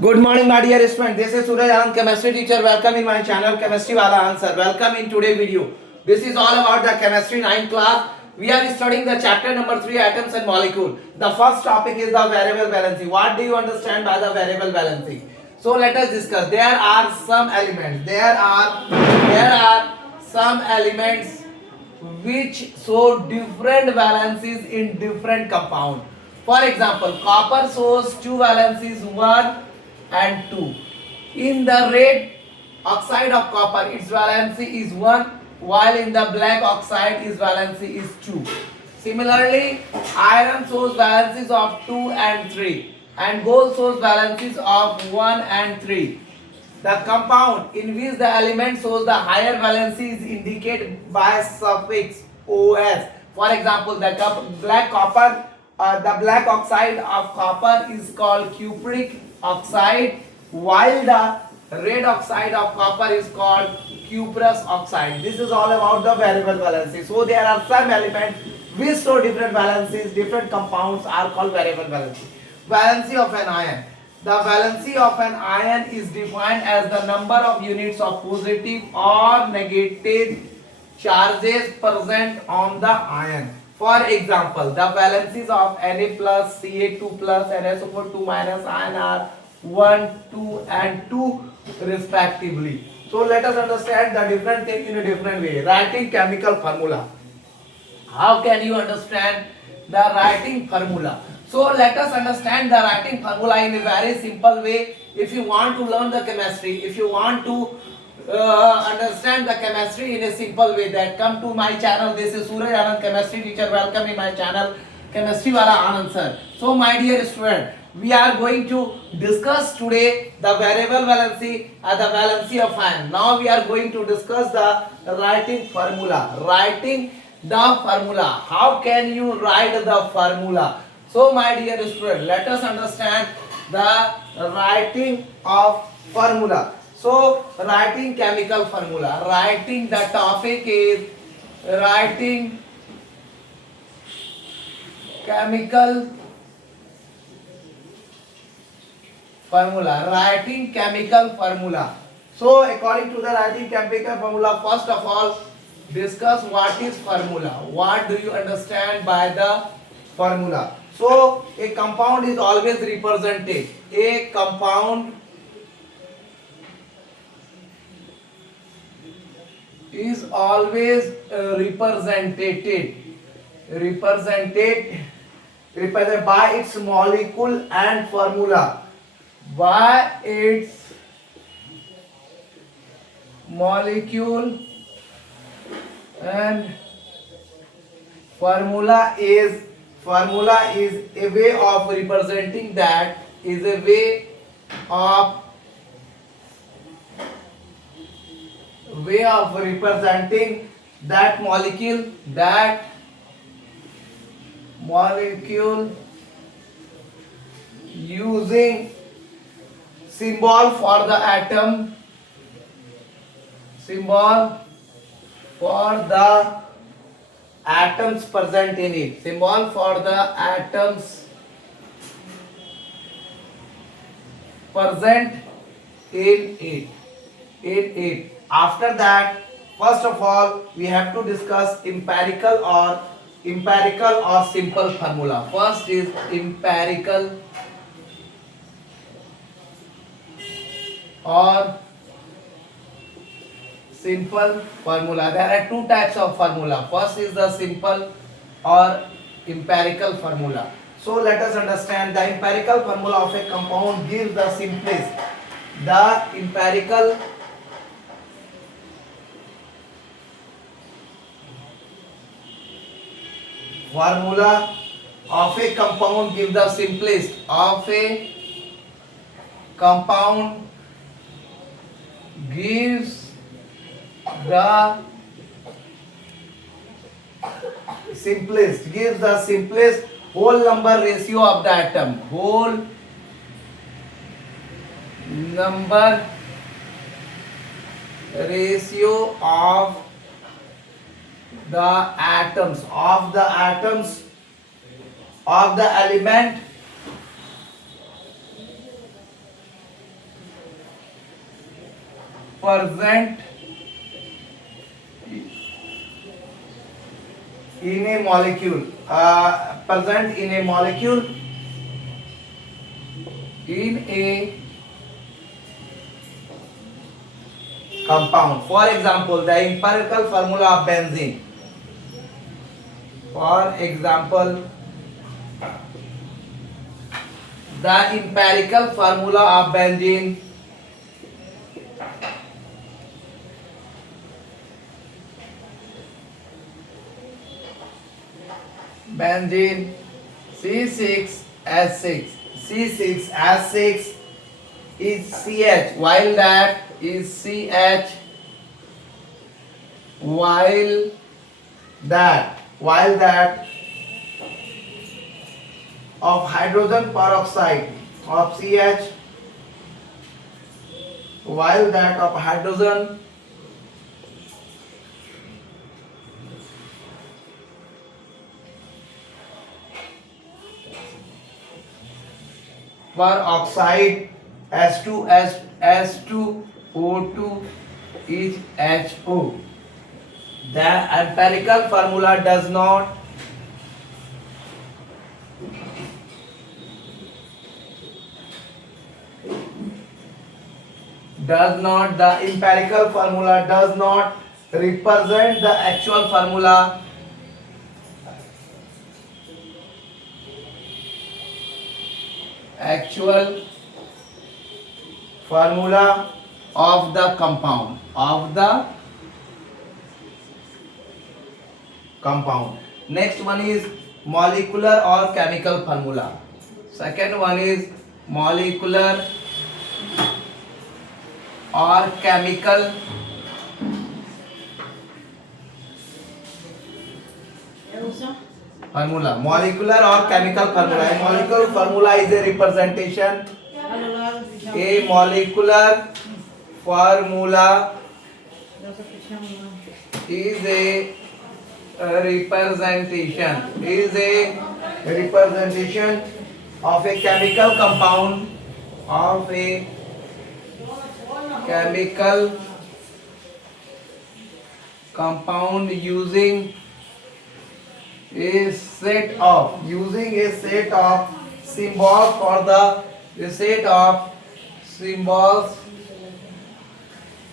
Good morning, my dear student. This is Suraj Anand, chemistry teacher. Welcome in my channel, Chemistry Wala Answer. Welcome in today's video. This is all about the chemistry 9 class. We are studying the chapter number 3, atoms and molecule. The first topic is the variable balancing. What do you understand by the variable balancing? So let us discuss. There are some elements. There are some elements which show different valencies in different compound. For example, copper shows two valencies 1 and 2. In the red oxide of copper, its valency is 1, while in the black oxide its valency is 2. Similarly, iron shows valencies of 2 and 3, and gold shows valencies of 1 and 3. The compound in which the element shows the higher valency is indicated by suffix OS. For example, the black oxide of copper is called cupric oxide, while the red oxide of copper is called cuprous oxide. This is all about the variable valency. So there are some elements which show different valencies, different compounds are called variable valency. Valency of an ion. The valency of an ion is defined as the number of units of positive or negative charges present on the ion. For example, the valencies of Na plus, Ca2 plus, NaSO4 2 minus ion are 1, 2 and 2 respectively. So let us understand the different thing in a different way. Writing chemical formula. How can you understand the writing formula? So let us understand the writing formula in a very simple way. If you want to learn the chemistry, if you want to understand the chemistry in a simple way, that come to my channel. This is Suraj Anand, chemistry teacher. Welcome in my channel, Chemistry Wala Anand sir. So my dear student, we are going to discuss today the variable valency and the valency of ion. Now we are going to discuss the writing formula. Writing the formula. How can you write the formula? So my dear student, let us understand the writing of formula. So writing chemical formula. Writing, the topic is writing chemical formula. Writing chemical formula. So according to the writing chemical formula, first of all discuss what is formula. What do you understand by the formula? So a compound is always represented. A compound is always represented by its molecule and formula. By its molecule and formula is a way of representing that, is a way of representing that molecule using symbol for the atom, symbol for the atoms present in it, symbol for the atoms present in it. After that, first of all, we have to discuss empirical or simple formula. First is empirical or simple formula. There are two types of formula. First is the simple or empirical formula. So let us understand the empirical formula of a compound gives the simplest. The empirical formula of a compound gives the simplest. Of a compound gives the simplest whole number ratio of the atom. Whole number ratio of the atoms of the element present in a molecule, present in a molecule in a compound. For example, the empirical formula of benzene. For example, the empirical formula of benzene. Benzene C6H6. C6H6 is CH, while that is CH, while that of hydrogen peroxide of CH, while that of hydrogen peroxide S2O2 is HO. The empirical formula does not the empirical formula does not represent the actual formula of the compound. Next one is molecular or chemical formula. Second one is molecular or chemical formula. Molecular or chemical formula. A molecular formula is a representation. A molecular formula is a representation of a chemical compound using a set of symbols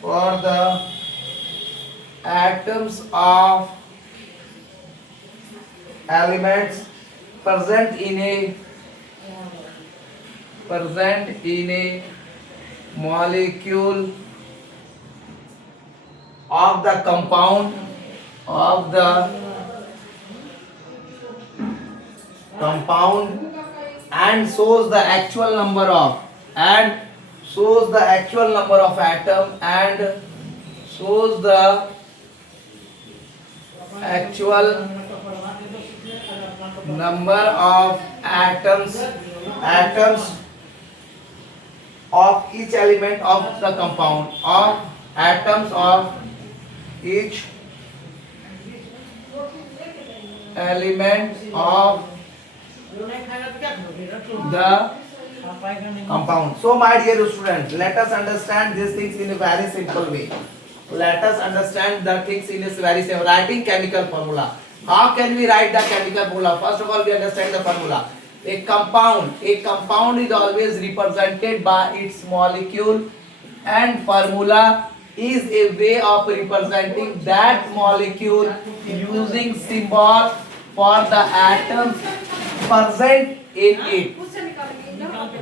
for the atoms of elements present in a molecule of the compound and shows the actual number of atom and shows the actual number of atoms of each element of the compound, of atoms of each element of the compound. So my dear students, let us understand these things in a very simple way. Writing chemical formula. How can we write the chemical formula? First of all, we understand the formula. A compound is always represented by its molecule, and formula is a way of representing that molecule using symbol for the atoms present in it.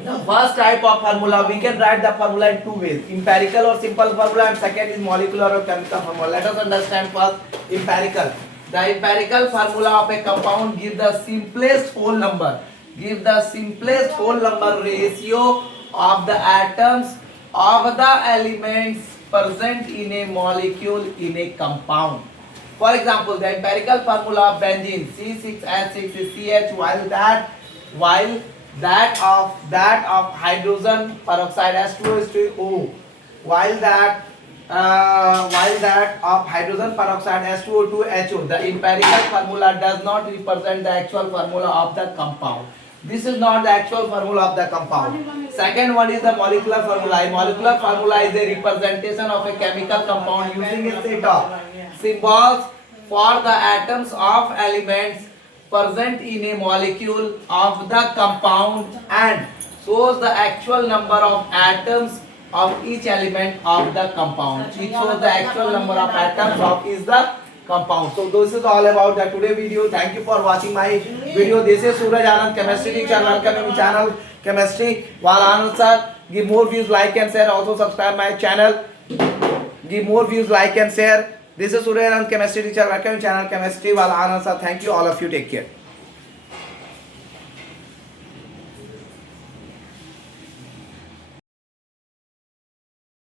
The first type of formula, we can write the formula in two ways: empirical or simple formula, and second is molecular or chemical formula. Let us understand first empirical. The empirical formula of a compound gives the simplest whole number ratio of the atoms of the elements present in a molecule in a compound. For example, the empirical formula of benzene C6H6 is CH, while that of hydrogen peroxide S2O is O, while that of hydrogen peroxide S2O2 HO. The empirical formula does not represent the actual formula of the compound. This is not the actual formula of the compound. Second one is the molecular formula. A molecular formula is a representation of a chemical compound using a set of symbols for the atoms of elements present in a molecule of the compound and shows the actual number of atoms of each element of the compound. It shows the actual number of atoms of is the compound. So this is all about the today video. Thank you for watching my video. This is Suraj Anand, chemistry teacher. Welcome in my channel Chemistry Wala Anand sir. Give more views, like and share. Also subscribe my channel. Give more views, like and share. This is Suraj Anand, chemistry teacher. Welcome in channel Chemistry Wala Anand sir. Thank you all of you. Take care.